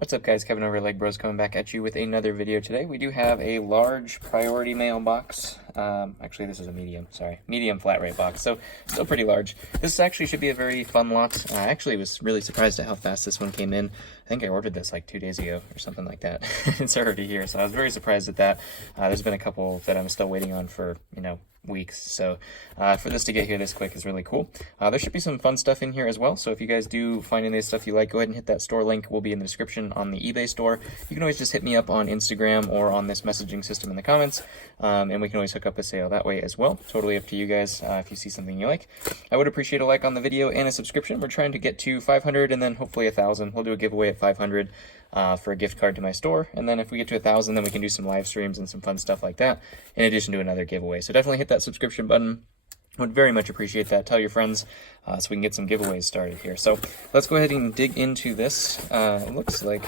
What's up guys, Kevin over at LEGbrOs coming back at you with another video today. We do have a large priority mail box. Actually this is a medium flat rate box, so still pretty large. This actually should be a very fun lot. I actually was really surprised at how fast this one came in. I think I ordered this like 2 days ago or something like that. It's already here, so I was very surprised at that. There's been a couple that I'm still waiting on for, weeks, so for this to get here this quick is really cool. There should be some fun stuff in here as well, so if you guys do find any of the stuff you like, go ahead and hit that store link. Will be in the description on the eBay store. You can always just hit me up on Instagram or on this messaging system in the comments, and we can always hook up a sale that way as well. Totally up to you guys if you see something you like. I would appreciate a like on the video and a subscription. We're trying to get to 500 and then hopefully 1,000. We'll do a giveaway at 500 for a gift card to my store, and then if we get to 1,000, then we can do some live streams and some fun stuff like that in addition to another giveaway. So definitely hit that subscription button. Would very much appreciate that. Tell your friends so we can get some giveaways started here. So let's go ahead and dig into this. It looks like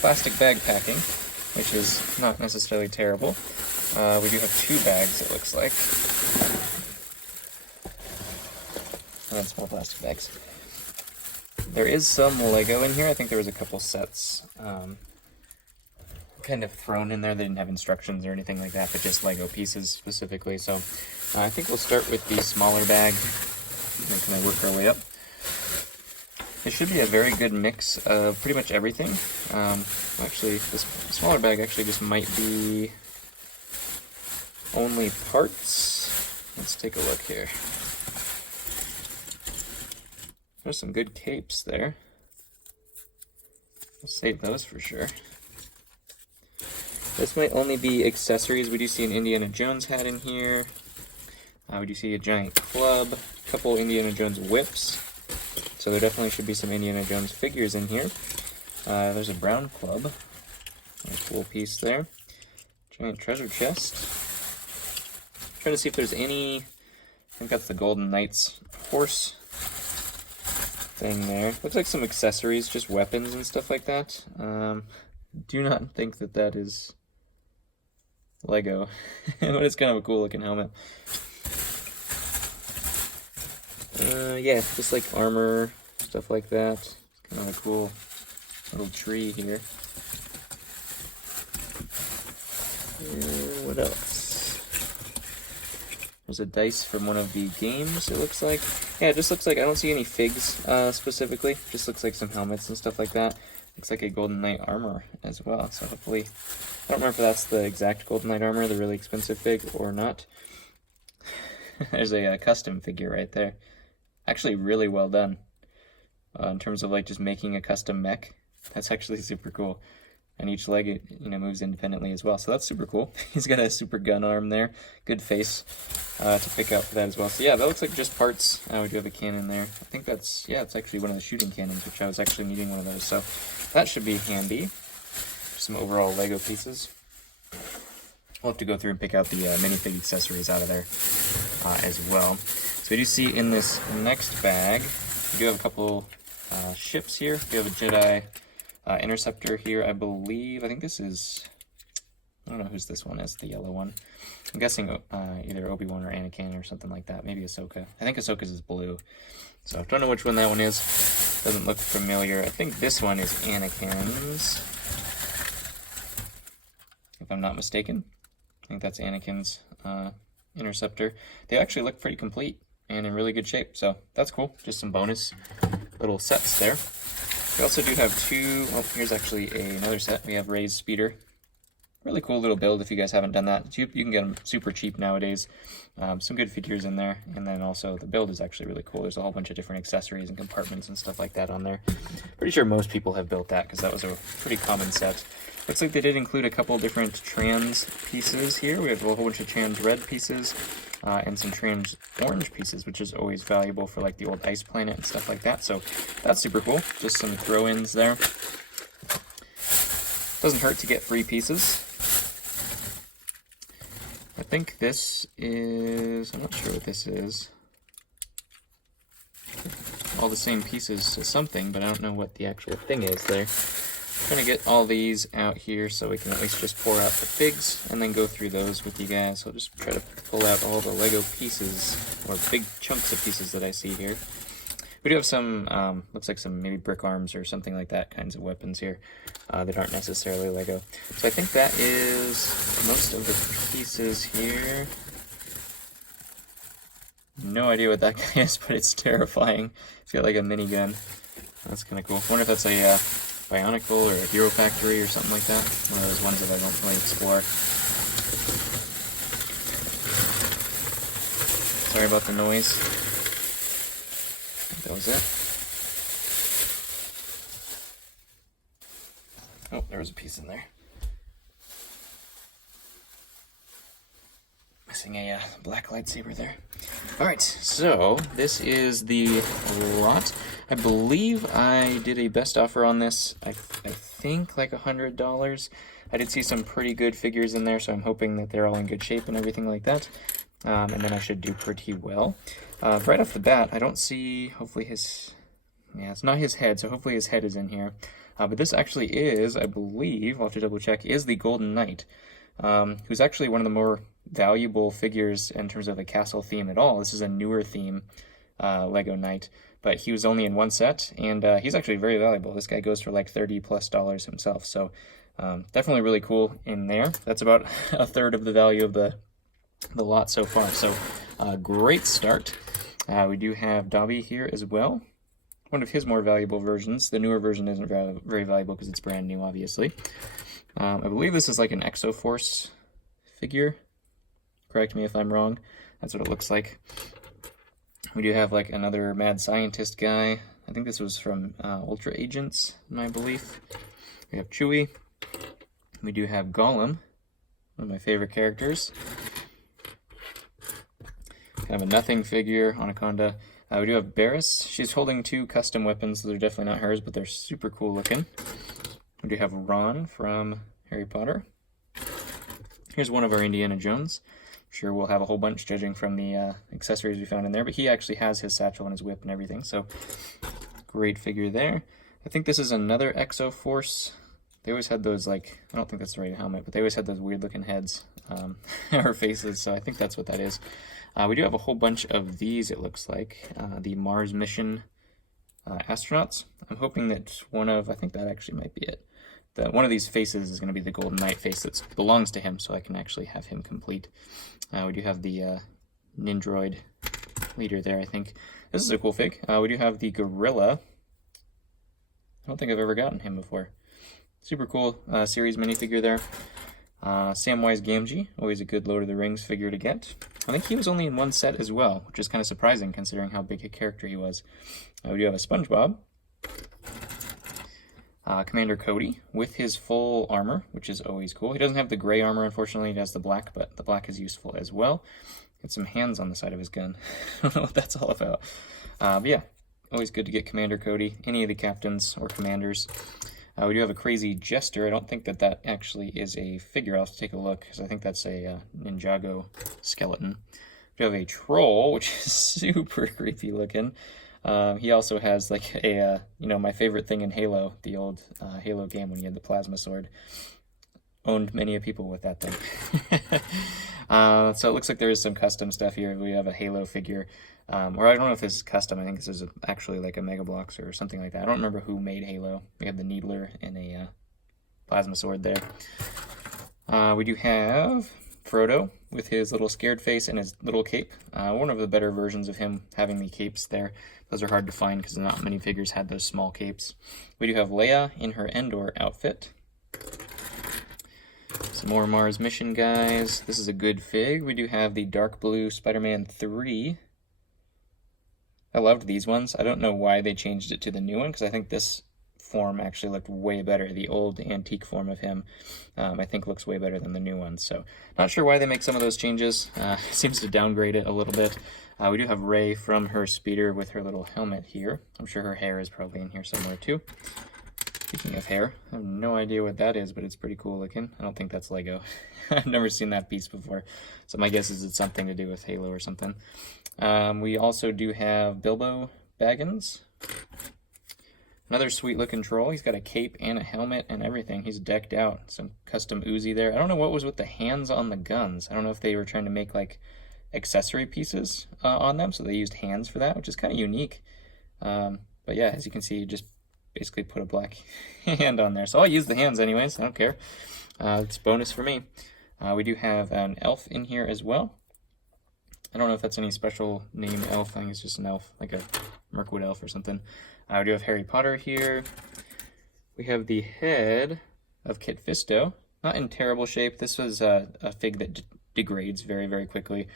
plastic bag packing, which is not necessarily terrible. We do have 2 bags, it looks like, and then small plastic bags. There is some Lego in here. I think there was a couple sets kind of thrown in there. They didn't have instructions or anything like that, but just Lego pieces specifically. So I think we'll start with the smaller bag and kind of work our way up. It should be a very good mix of pretty much everything. Actually, this smaller bag actually just might be only parts. Let's take a look here. There's some good capes there. We'll save those for sure. This might only be accessories. We do see an Indiana Jones hat in here. We do see a giant club, a couple Indiana Jones whips. So there definitely should be some Indiana Jones figures in here. There's a brown club. A cool piece there. Giant treasure chest. Trying to see if there's any. I think that's the Golden Knight's horse thing there. Looks like some accessories, just weapons and stuff like that. Do not think that that is Lego, but it's kind of a cool looking helmet. Yeah, just like armor, stuff like that. It's kind of a cool little tree here. What else? There's a dice from one of the games, it looks like. Yeah, it just looks like, I don't see any figs specifically. Just looks like some helmets and stuff like that. Looks like a Golden Knight armor as well. So hopefully, I don't remember if that's the exact Golden Knight armor, the really expensive fig, or not. There's a custom figure right there. Actually really well done. In terms of like just making a custom mech. That's actually super cool. And each leg, moves independently as well. So that's super cool. He's got a super gun arm there. Good face to pick out for that as well. So yeah, that looks like just parts. We do have a cannon there. I think that's, yeah, it's actually one of the shooting cannons, which I was actually needing one of those. So that should be handy. Some overall Lego pieces. We'll have to go through and pick out the minifig accessories out of there as well. So we do see in this next bag, we do have a couple ships here. We have a Jedi Interceptor here, I believe. I think this is, I don't know whose this one is, the yellow one. I'm guessing either Obi-Wan or Anakin or something like that. Maybe Ahsoka. I think Ahsoka's is blue. So I don't know which one that one is. Doesn't look familiar. I think this one is Anakin's, if I'm not mistaken. I think that's Anakin's Interceptor. They actually look pretty complete and in really good shape, so that's cool. Just some bonus little sets there. We also do have 2, oh, here's actually another set. We have Rey's Speeder. Really cool little build if you guys haven't done that. You can get them super cheap nowadays. Some good figures in there. And then also the build is actually really cool. There's a whole bunch of different accessories and compartments and stuff like that on there. Pretty sure most people have built that because that was a pretty common set. Looks like they did include a couple different trans pieces here. We have a whole bunch of trans red pieces and some trans orange pieces, which is always valuable for like the old ice planet and stuff like that. So that's super cool. Just some throw-ins there. Doesn't hurt to get free pieces. I think this is, I'm not sure what this is. All the same pieces to something, but I don't know what the actual thing is there. I'm trying to get all these out here so we can at least just pour out the figs and then go through those with you guys. So I'll just try to pull out all the Lego pieces, or big chunks of pieces that I see here. We do have some, looks like some maybe brick arms or something like that kinds of weapons here that aren't necessarily Lego. So I think that is most of the pieces here. No idea what that guy is, but it's terrifying. It's got like a minigun. That's kind of cool. I wonder if that's a Bionicle or a Hero Factory or something like that. One of those ones that I don't really explore. Sorry about the noise. I think that was it. Oh, there was a piece in there. Missing a black lightsaber there. Alright, so this is the lot. I believe I did a best offer on this, I think like $100. I did see some pretty good figures in there, so I'm hoping that they're all in good shape and everything like that. And then I should do pretty well. Right off the bat, I don't see, hopefully his, yeah, it's not his head, so hopefully his head is in here. But this actually is, I believe, I'll have to double check, is the Golden Knight, who's actually one of the more valuable figures in terms of a castle theme at all. This is a newer theme, Lego Knight, but he was only in one set, and he's actually very valuable. This guy goes for like $30+ himself, so definitely really cool in there. That's about a third of the value of the lot so far, so great start. We do have Dobby here as well, one of his more valuable versions. The newer version isn't very valuable because it's brand new, obviously. I believe this is like an Exoforce figure. Correct me if I'm wrong. That's what it looks like. We do have like another mad scientist guy. I think this was from Ultra Agents, in my belief. We have Chewy. We do have Gollum, one of my favorite characters. Kind of a nothing figure, Anaconda. We do have Barris. She's holding two custom weapons. They're definitely not hers, but they're super cool looking. We do have Ron from Harry Potter. Here's one of our Indiana Jones. I'm sure we'll have a whole bunch judging from the accessories we found in there, but he actually has his satchel and his whip and everything, so great figure there. I think this is another Exoforce. They always had those, like, I don't think that's the right helmet, but they always had those weird looking heads or faces, so I think that's what that is. We do have a whole bunch of these, it looks like, the Mars mission astronauts. I'm hoping that one of, I think that actually might be it. One of these faces is going to be the Golden Knight face that belongs to him, so I can actually have him complete. We do have the Nindroid leader there, I think. This is a cool fig. We do have the Gorilla. I don't think I've ever gotten him before. Super cool series minifigure there. Samwise Gamgee, always a good Lord of the Rings figure to get. I think he was only in one set as well, which is kind of surprising considering how big a character he was. We do have a SpongeBob. Commander Cody with his full armor, which is always cool. He doesn't have the gray armor, unfortunately. He has the black, but the black is useful as well. Got some hands on the side of his gun. I don't know what that's all about. But yeah, always good to get Commander Cody, any of the captains or commanders. We do have a crazy Jester. I don't think that that actually is a figure. I'll have to take a look, because I think that's a Ninjago skeleton. We have a Troll, which is super creepy looking. He also has like a, my favorite thing in Halo, the old Halo game when you had the plasma sword. Owned many a people with that thing. So it looks like there is some custom stuff here. We have a Halo figure, or I don't know if this is custom. I think this is actually like a Mega Bloks or something like that. I don't remember who made Halo. We have the Needler and a plasma sword there. We do have Frodo with his little scared face and his little cape. One of the better versions of him having the capes there. Those are hard to find because not many figures had those small capes. We do have Leia in her Endor outfit. Some more Mars mission guys. This is a good fig. We do have the dark blue Spider-Man 3. I loved these ones. I don't know why they changed it to the new one, because I think this form actually looked way better. The old antique form of him, I think, looks way better than the new one. So not sure why they make some of those changes. Seems to downgrade it a little bit. We do have Rey from her speeder with her little helmet here. I'm sure her hair is probably in here somewhere too. Speaking of hair, I have no idea what that is, but it's pretty cool looking. I don't think that's Lego. I've never seen that piece before, so my guess is it's something to do with Halo or something. We also do have Bilbo Baggins. Another sweet looking troll. He's got a cape and a helmet and everything. He's decked out. Some custom Uzi there. I don't know what was with the hands on the guns. I don't know if they were trying to make like accessory pieces on them, so they used hands for that, which is kind of unique. But yeah, as you can see, just basically put a black hand on there. So I'll use the hands anyways, I don't care. It's bonus for me. We do have an elf in here as well. I don't know if that's any special name elf. I think it's just an elf, like a Mirkwood elf or something. We do have Harry Potter here. We have the head of Kit Fisto. Not in terrible shape. This was a fig that degrades very, very quickly.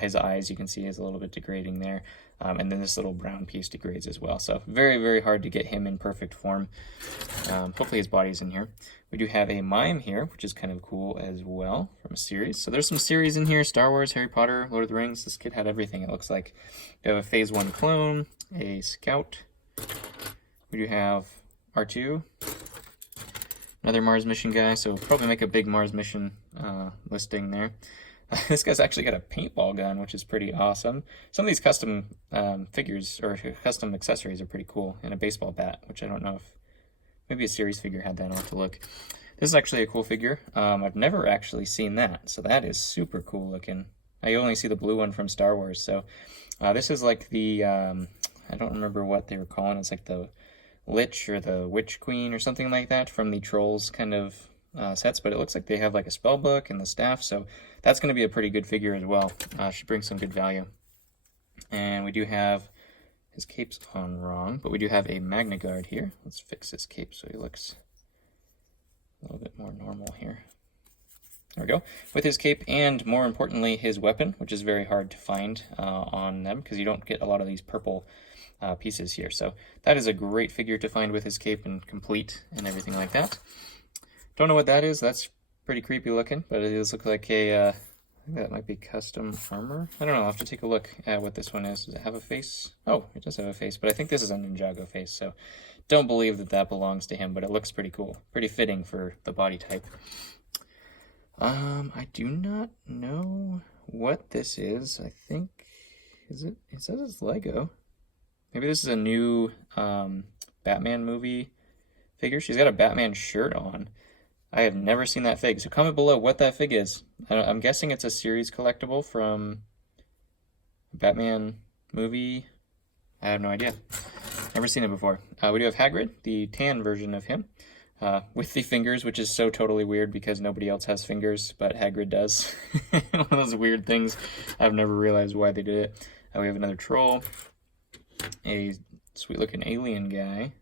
His eyes, you can see, is a little bit degrading there. And then this little brown piece degrades as well. So very, very hard to get him in perfect form. Hopefully his body's in here. We do have a mime here, which is kind of cool as well from a series. So there's some series in here: Star Wars, Harry Potter, Lord of the Rings. This kid had everything, it looks like. We have a Phase 1 clone, a scout. We do have R2, another Mars mission guy, so we'll probably make a big Mars mission listing there. This guy's actually got a paintball gun, which is pretty awesome. Some of these custom figures or custom accessories are pretty cool, and a baseball bat, which I don't know if maybe a series figure had that. I'll have to look. This is actually a cool figure. I've never actually seen that, so that is super cool looking. I only see the blue one from Star Wars, so this is like the I don't remember what they were calling. It's like the Lich or the Witch Queen or something like that from the Trolls kind of sets, but it looks like they have like a spell book and the staff, so that's going to be a pretty good figure as well. Should bring some good value. And we do have his cape's on wrong, but we do have a Magna Guard here. Let's fix his cape so he looks a little bit more normal here. There we go. With his cape and, more importantly, his weapon, which is very hard to find on them because you don't get a lot of these purple pieces here. So that is a great figure to find with his cape and complete and everything like that. Don't know what that is. That's pretty creepy looking, but it does look like a, I think that might be custom armor. I don't know. I'll have to take a look at what this one is. Does it have a face? Oh, it does have a face, but I think this is a Ninjago face, so don't believe that that belongs to him, but it looks pretty cool. Pretty fitting for the body type. I do not know what this is. I think, it says it's Lego. Maybe this is a new Batman movie figure. She's got a Batman shirt on. I have never seen that fig, so comment below what that fig is. I'm guessing it's a series collectible from Batman movie. I have no idea. Never seen it before. We do have Hagrid, the tan version of him, with the fingers, which is so totally weird because nobody else has fingers, but Hagrid does. One of those weird things. I've never realized why they did it. We have another troll, a sweet-looking alien guy,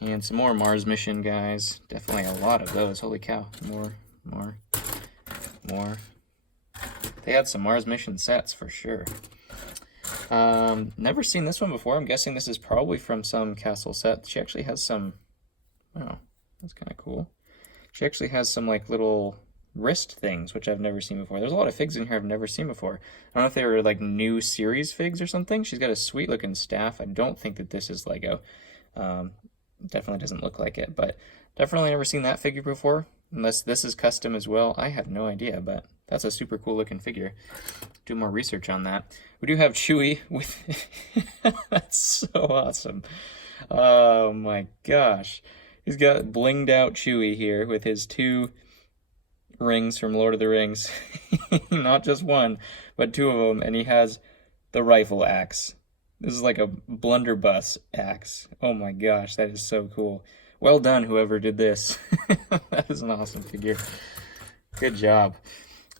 and some more Mars mission guys. Definitely a lot of those. Holy cow. More. They had some Mars mission sets for sure. Never seen this one before. I'm guessing this is probably from some castle set. She actually has some... Oh, that's kind of cool. She actually has some like little wrist things, which I've never seen before. There's a lot of figs in here I've never seen before. I don't know if they were like new series figs or something. She's got a sweet looking staff. I don't think that this is Lego. Definitely doesn't look like it, but definitely never seen that figure before. Unless this is custom as well. I have no idea, but that's a super cool looking figure. Do more research on that. We do have Chewy with... That's so awesome. Oh my gosh. He's got blinged out Chewy here with his 2 rings from Lord of the Rings. Not just one, but 2 of them, and he has the rifle axe. This is like a blunderbuss axe. Oh my gosh, that is so cool. Well done, whoever did this. That is an awesome figure. Good job.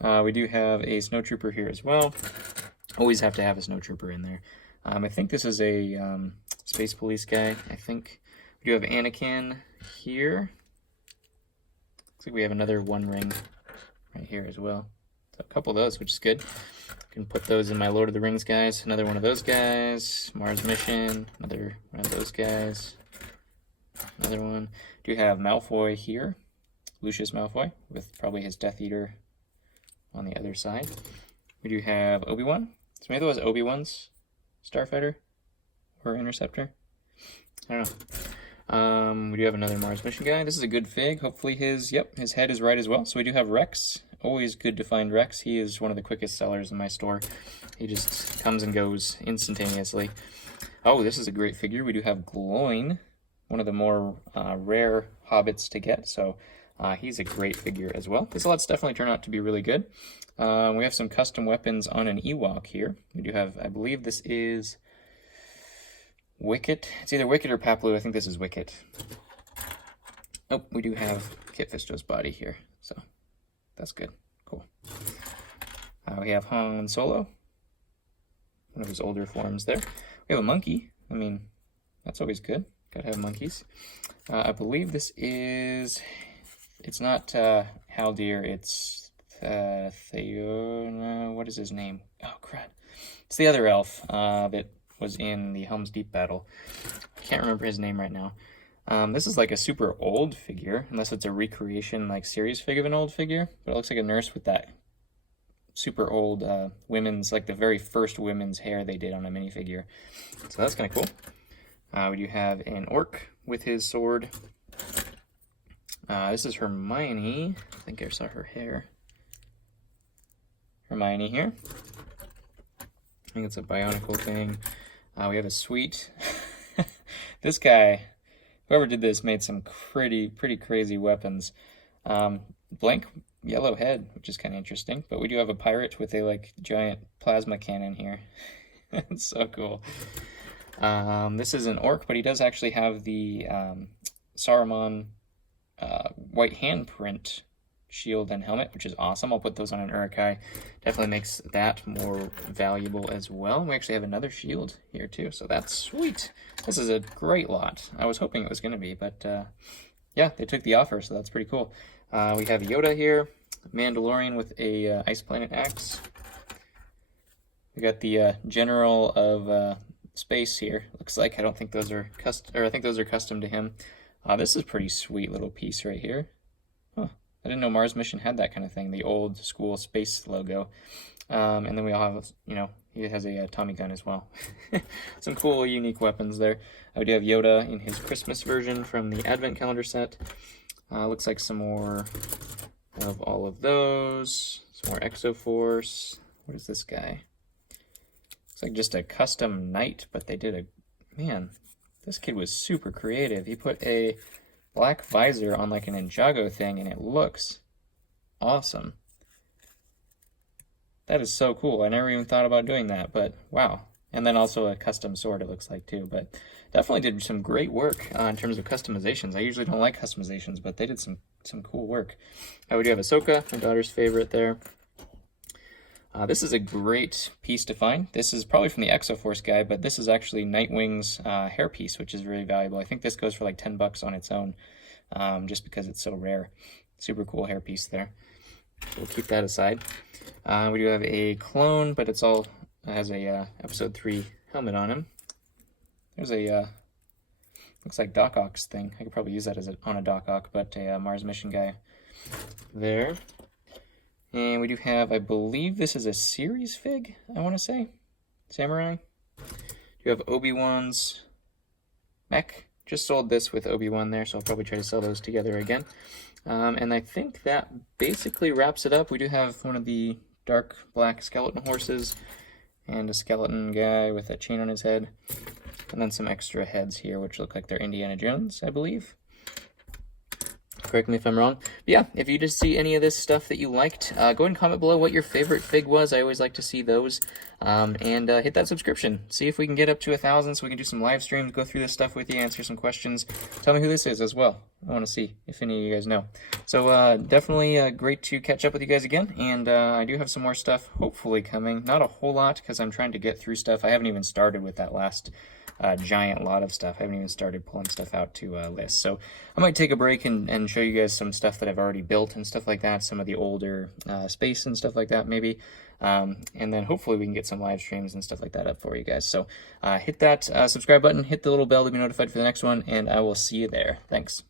We do have a snowtrooper here as well. Always have to have a snowtrooper in there. I think this is a space police guy, I think. We do have Anakin here. Looks like we have another 1 ring right here as well. So a couple of those, which is good. I can put those in my Lord of the Rings guys. Another one of those guys. Mars Mission. Another one of those guys. Another one. Do have Malfoy here. Lucius Malfoy with probably his Death Eater on the other side. We do have Obi-Wan. So maybe those Obi-Wans. Starfighter or Interceptor. I don't know. We do have another Mars Mission guy. This is a good fig. Hopefully his head is right as well. So we do have Rex. Always good to find Rex. He is one of the quickest sellers in my store. He just comes and goes instantaneously. Oh, this is a great figure. We do have Gloin, one of the more rare hobbits to get. So he's a great figure as well. This let's definitely turn out to be really good. We have some custom weapons on an Ewok here. We do have, I believe this is Wicket. It's either Wicket or Paplu. I think this is Wicket. Oh, we do have Kit Fisto's body here, so that's good. Cool. We have Han Solo, one of his older forms there. We have a monkey. I mean, that's always good. Gotta have monkeys. I believe this is... It's not Haldir, it's Theo... what is his name? Oh, crap. It's the other elf that was in the Helm's Deep battle. I can't remember his name right now. This is like a super old figure, unless it's a recreation, like series fig of an old figure. But it looks like a nurse with that super old women's, like the very first women's hair they did on a minifigure. So that's kind of cool. We do have an orc with his sword. This is Hermione. I think I saw her hair. Hermione here. I think it's a bionicle thing. We have a suite. This guy, whoever did this, made some pretty crazy weapons. Blank yellow head, which is kind of interesting. But we do have a pirate with a like giant plasma cannon here. It's so cool. This is an orc, but he does actually have the Saruman white handprint shield and helmet, which is awesome. I'll put those on an Urukai. Definitely makes that more valuable as well. We actually have another shield here too, so that's sweet. This is a great lot. I was hoping it was going to be, but yeah, they took the offer, so that's pretty cool. We have Yoda here, Mandalorian with a Ice Planet axe. We got the General of Space here. Looks like I don't think those are custom, or I think those are custom to him. This is a pretty sweet little piece right here. Huh. I didn't know Mars Mission had that kind of thing, the old school space logo. And then we all have, you know, he has a Tommy gun as well. Some cool, unique weapons there. We do have Yoda in his Christmas version from the Advent Calendar set. Looks like some more of all of those. Some more Exoforce. What is this guy? Looks like just a custom knight, but they did a... Man, this kid was super creative. He put a black visor on like an Ninjago thing, and it looks awesome. That is so cool. I never even thought about doing that, but wow. And then also a custom sword, it looks like, too. But definitely did some great work in terms of customizations. I usually don't like customizations, but they did some cool work. We do have Ahsoka, my daughter's favorite there. This is a great piece to find. This is probably from the Exoforce guy, but this is actually Nightwing's hairpiece, which is really valuable. I think this goes for like 10 bucks on its own, just because it's so rare. Super cool hairpiece there. We'll keep that aside. We do have a clone, but it's all has a episode 3 helmet on him. There's a looks like Doc Ock's thing. I could probably use that as on a Doc Ock, but a Mars Mission guy there. And we do have, I believe this is a series fig, I want to say. Samurai. You have Obi-Wan's mech. Just sold this with Obi-Wan there, so I'll probably try to sell those together again. And I think that basically wraps it up. We do have one of the dark black skeleton horses and a skeleton guy with a chain on his head. And then some extra heads here, which look like they're Indiana Jones, I believe. Correct me if I'm wrong. But yeah, if you just see any of this stuff that you liked, go ahead and comment below what your favorite fig was. I always like to see those. And hit that subscription. See if we can get up to 1,000 so we can do some live streams, go through this stuff with you, answer some questions. Tell me who this is as well. I want to see if any of you guys know. So definitely great to catch up with you guys again. And I do have some more stuff hopefully coming. Not a whole lot because I'm trying to get through stuff. I haven't even started with that last giant lot of stuff. I haven't even started pulling stuff out to list. So I might take a break and show you guys some stuff that I've already built and stuff like that. Some of the older space and stuff like that maybe. And then hopefully we can get some live streams and stuff like that up for you guys. So hit that subscribe button, hit the little bell to be notified for the next one, and I will see you there. Thanks.